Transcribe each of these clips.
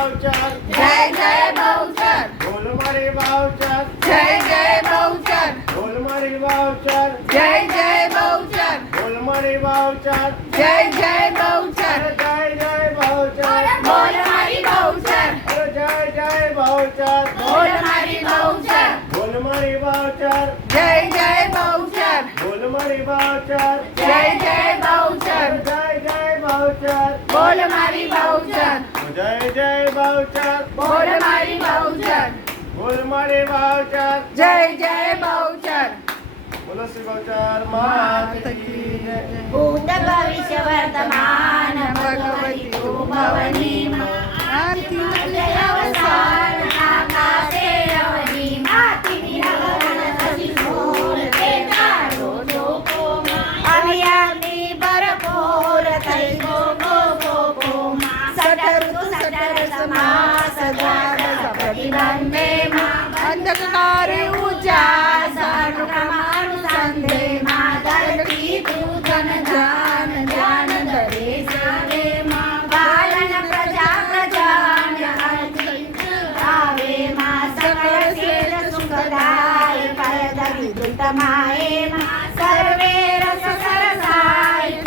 બહુચર જય જય બહુચર બોલ મારી બહુચર જય જય બહુચર બોલ મારી બહુચર જય જય બહુચર બોલ મારી બહુચર જય જય બહુચર જય જય બહુચર બોલ મારી બહુચર જય જય બહુચર બોલ મારી બહુચર બોલ મારી બહુચર જય જય બહુચર બોલ મારી બહુચર જય જય બહુચર જય જય બહુચર બોલ મારી બહુચર જય જય બહુચર બોલ મારી બહુચર બોલ મારી બહુચર જય જય બહુચર બોલો શ્રી બહુચર માત કી જય. ભૂત ભવિષ્ય વર્તમાન ભગવતી તું ભવની આરતી અવસાન આકાશે અવની માતીની નગરણ સજી ફૂલ તે તારો જોકોમાં અવિયાની ભરપૂર થઈ ગો સટરુ સટર સમાસ દ્વાદશ પ્રતિબંધે માં અંધકારે ઉજાસ સંધે માં ધરતી તું ધન જાન જાન ધરે સાવે માં પાલન પ્રજા પ્રજાને આવે માં સકળ શેર સુખદાય પરદવી દુતમાએ માં સર્વે રસ સરસાય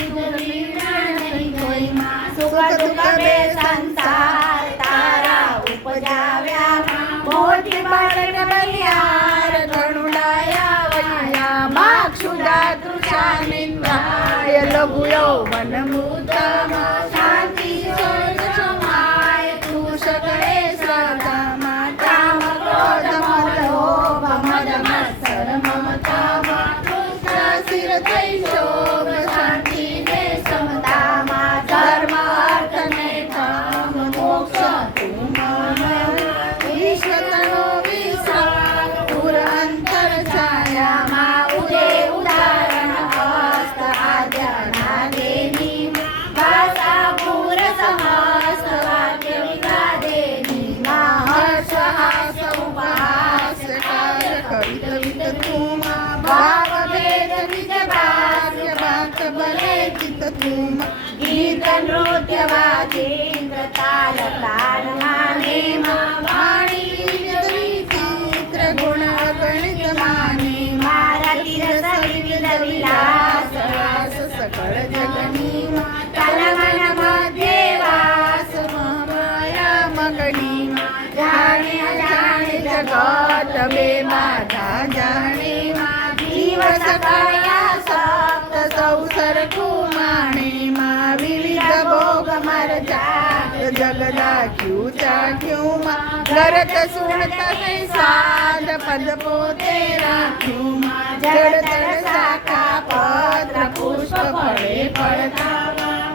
નહીં કોઈ માં સુખ દુઃખ બે સંસાર તારા ઉપજાવ્યા માં મોટી બાળક બલિયાર કરુણાયા વૈયા માક્ષુદા તૃષામિન્દ્રાય લઘુ યૌવનમૂતમ શાંતિ સોજ સમાય તું સકળે સદા માતા ક્રોધ મદ લોભ મદ મત્સર મમતા સ્થિર થઈ શોભ શાંતિ ને સમતા માં ધર્મ અર્થ ને કામ મોક્ષ તું વિશ્વતનો વિશાળ પુર અંતર છાયા માં ઉદે ઉદાહરણ હસ્ત આદ્યનાદેની ભાષા પૂર સમસ્ત વાક્ય વિવાદેની માં હર્ષ હાસ ઉપહાસ કાર કવિત વિત તું ભાવ ભેદ નિજ ભાગ્ય ભાત ભલે ચિત તું ગીત નૃત્ય વાદ્યેન્દ્ર તાલ તાલ માને માં વાણી ચિત્ર ગુણ અગણિત માને મારા તીરસ વિવિધ વિલાસ રાસ સકળ જગની કલમન મધ્યે વાસ માયા મગની જાણે અજાણે જગત બે માતા જાણે જીવ સકળયા સપ્ત સૌ સરખું માણે માં વિવિધ ભોગ મર જાત જગદાખ્યું ચાખ્યું માં ગરત સુણત સાદ પદ પોતે રાખ્યું માં જડતર શાખા પત્ર પુષ્પ ફળે પડતા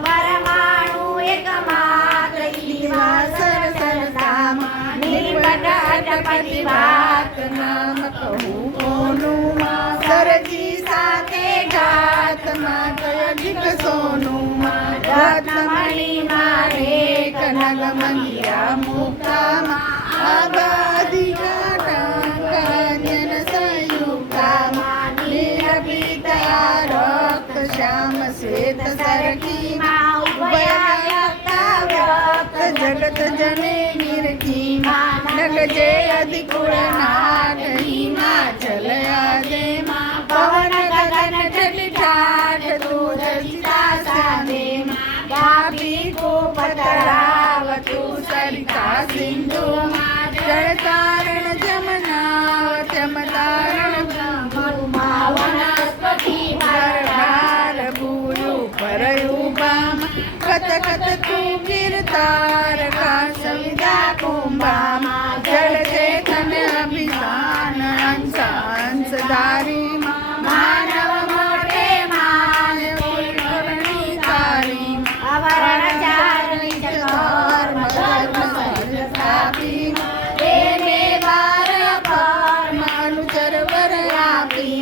પરમાણુ એક માત્ર દિવાસર સરસામાં નિર્મટ અટપટી વાત નામ કહું કોનું માં સરજી સાથે ઘાત માં કયજિક સોનું માં રત્નમણી મારે કનગ મંગિયા મુક્તામાં આબાધિકાટંકજન સંયુક્તામાં નિરપિતા રક્ત શ્યામ શ્વેત સરખી વ્યક્ત જગત જને નિરખી નગ જે અધિકુળ નાગહી માં ચલયા દે પવન ગગન ઠઠી ઠાઠ તું દર્શિતા સાદે વાપી કો પતરાવ તું સરિતા સિંધુ જળતારણ જમનાવ જમતારણ વનસ્પતિ ગરબાર ભૂયું પરયું બામ કત કત તું ગિરતાર કાશ વિદા કુંભામાં જળ ચેતન અભિધાન અંશ ધારી માનવ મોટે માન કરણી તારી આવરણ ચારણી ધર્મ ધર્મ સર્જ સ્થાપી તેને વાર પર અનુચર વર આપી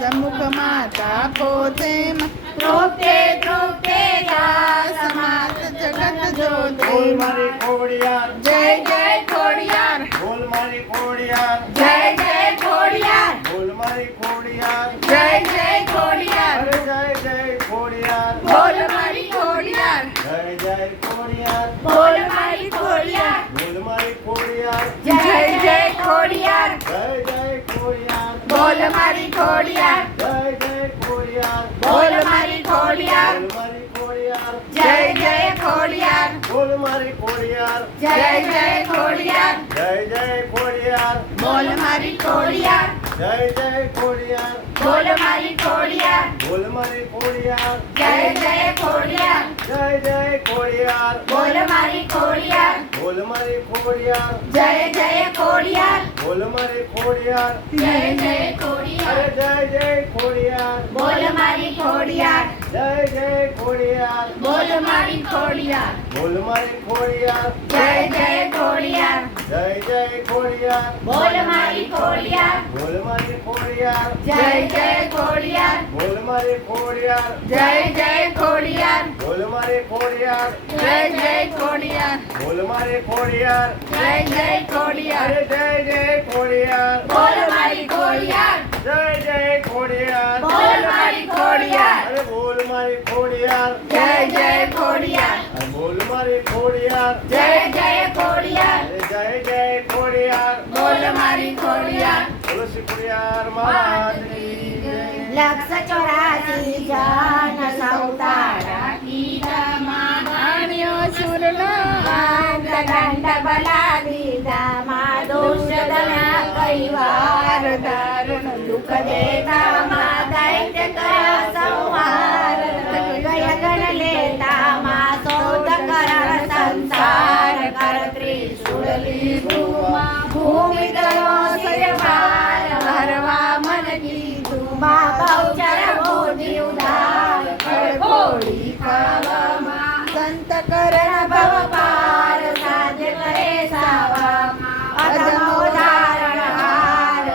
સમ્મુખ માતા પોતે તૃપ્તે તૃપ્તે સમાત જગત જોતે બોલ મારી ખોડિયાર જય જય ખોડિયાર બોલ મારી ખોડિયાર જય જય ખોડિયાર બોલ મારી ખોડિયાર જય જય ખોડિયાર જય જય ખોડિયાર બોલ મારી ખોડિયાર જય જય ખોડિયાર ખોડિયાર બોલ મારી ખોડિયાર બોલ મારી ખોડિયાર જય જય ખોડિયાર જય જય ખોડિયાર બોલ મારી ખોડિયાર જય જય ખોડિયાર બોલ મારી ખોડિયાર બોલ મારી ખોડિયાર જય જય ખોડિયાર બોલ મારી ખોડિયાર જય જય ખોડિયાર જય જય ખોડિયાર બોલ મારી ખોડિયાર જય જય ખોડિયાર બોલ મારી ખોડિયાર બોલ મારી ખોડિયાર જય જય ખોડિયાર જય જય ખોડિયાર બોલ મારી ખોડિયાર બોલ મારી ખોડિયાર જય જય ખોડિયાર બોલ મારી ખોડિયાર જય જય અરે ખોડિયાર જય જય ખોડિયાર બોલ મારી ખોડિયાર જય જય ખોડિયાર બોલ મારી ખોડિયાર બોલ મારી ખોડિયાર જય જય ખોડિયાર જય જય ખોડિયાર બોલ મારી ખોડિયાર બોલ મારી ખોડિયાર જય જય ખોડિયાર બોલ મારી ખોડિયાર જય જય ખોડિયાર બોલ મારી ખોડિયાર જય જય ખોડિયાર બોલ મારી ખોડિયાર જય જય ખોડિયાર અરે જય જય ખોડિયાર બોલ મારી ખોડિયાર જય જય ખોડિયાર બોલ મારી ખોડિયાર અરે બોલ મારી ખોડિયાર જય જય ખોડિયાર અરે બોલ મારી ખોડિયાર જય જય ખોડિયાર અરે જય જય ખોડિયાર બોલ મારી ખોડિયાર બોલો શ્રી ખોડિયાર માત કી જય. લક્ષ 84 જન સૌતારા કીધામાં આણ્યો સુરનો દંડ બલા દીધામાં દોષદના કૈવાર દારુણ દુઃખ દેતામાં દૈત્ય કર સંહાર ગયગન લેતામાં સૌદ કરણ સંસાર કર ત્રિશૂળ લીધું ભૂમિ તનો શિરભાર હરવા મન કીધું મા બહુચર બુદ્ધિ ઉધાર ખડખોડી ખાવામાં સંત કરણ ભવ પાર સાધ્ય કરે સાવામાં અધમો ધારણ હાર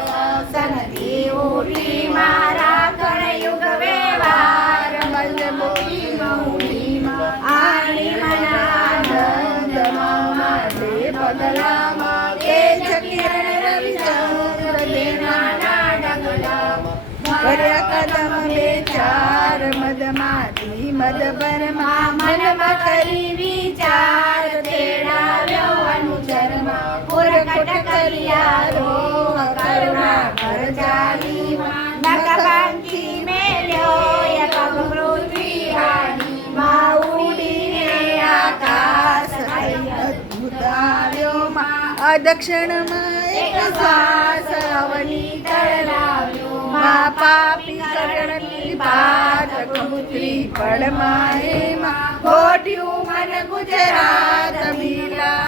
સનથી ઉઠી મારા કળયુગ વ્યવહાર બલબોલી મૌલીમાં આણી મન આનંદમાં માટે પગલામાં તે જ કિરણ રવિચંદ્ર દેનાના ડગલામાં કર્યા કદમ બે ચાર મદમાંથી મદભરમાં મનમાં કરી વિચાર તેડાવ્યો અનુચરમાં પુરકટ કર્યા રોહ કરુણા કર ચાલીમાં નખબાંધી મેલ્યો એક પગ પૃથ્વી હાડીમાં ઉડીને આકાશ થઈ અદ્ભુત આવ્યો માં અદક્ષિણમાં એક શ્વાસ અવની તળાવ્યો માં પાપી કરણની પાતક પુત્રી પડમાં એમાં ઘોટ્યું મન ગુજરાત મિલા